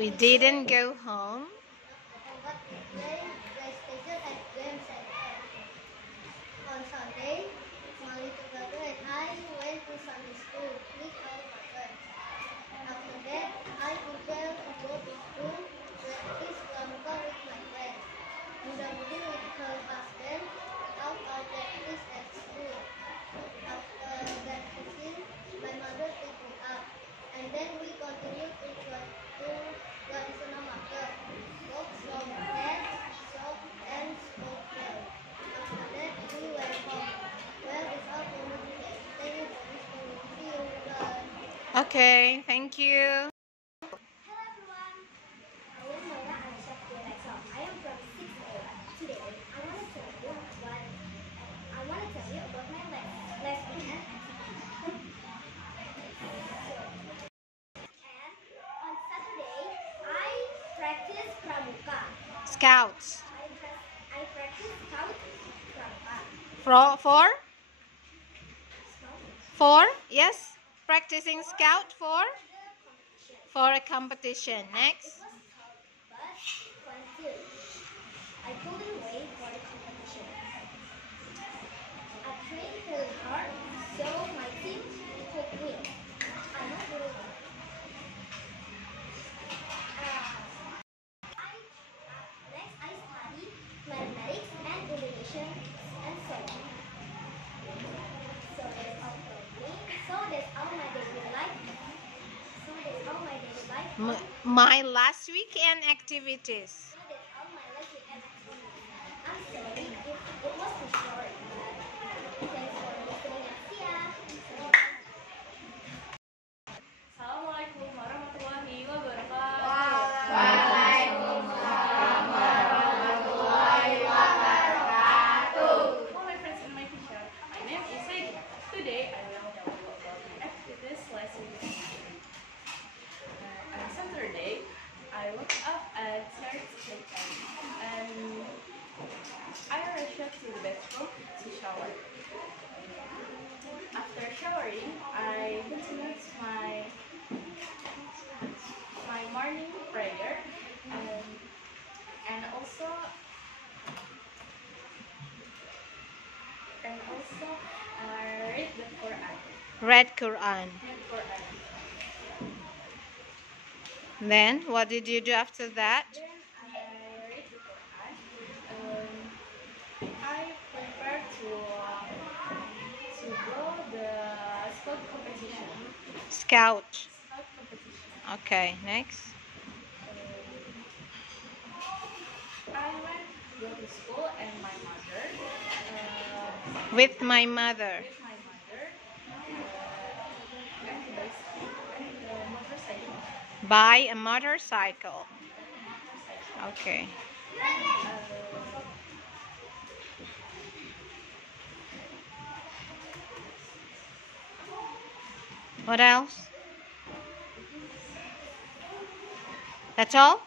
We didn't go home. On Sunday, my little brother and I went to Sunday school with our mother. After that, I prepared to go to school to practice pramuka with my friends. Mudah-mudi with her husband out our practice at school. After practicing, my mother picked me up, and then we continued to traditional market, both from hats, soap, and sculpture. After that, we went home. Well, it's all for me today. Thank you for listening. See you. Bye. Okay, thank you. Hello everyone. I am Moira Anisha Pialexo. I am from 6A. Today, I want to tell you about my lesson and activity. And on Saturday, I practice pramuka. Scouts. I practice scout pramuka. For? Yes. Practicing scout for a competition. Next. But I couldn't wait for the competition. I trained really hard so my team could win. I know really well. Next, I study mathematics and Indonesian and so on. So that's all for me. So that's all my daily life. My last weekend activities. So that's all my last weekend activities. I'm sorry if it was too short. Thanks for listening and see ya. Assalamualaikum warahmatullahi wabarakatuh. Waalaikumsalam warahmatullahi wabarakatuh. Hello my friends and my teacher. My name is Saidi. Today I will tell you about my activities last week. On Saturday, I woke up at 6 a.m. and I rushed to the bathroom to shower. After showering, I continued my morning prayer and also read the Quran. Read Quran. Then, what did you do after that? Then I read the Quran. I prepared to go the scout competition. Scout. Okay, next. I went to go to school and my mother. With my mother. And the motorcycle. By a motorcycle. Okay. What else? That's all?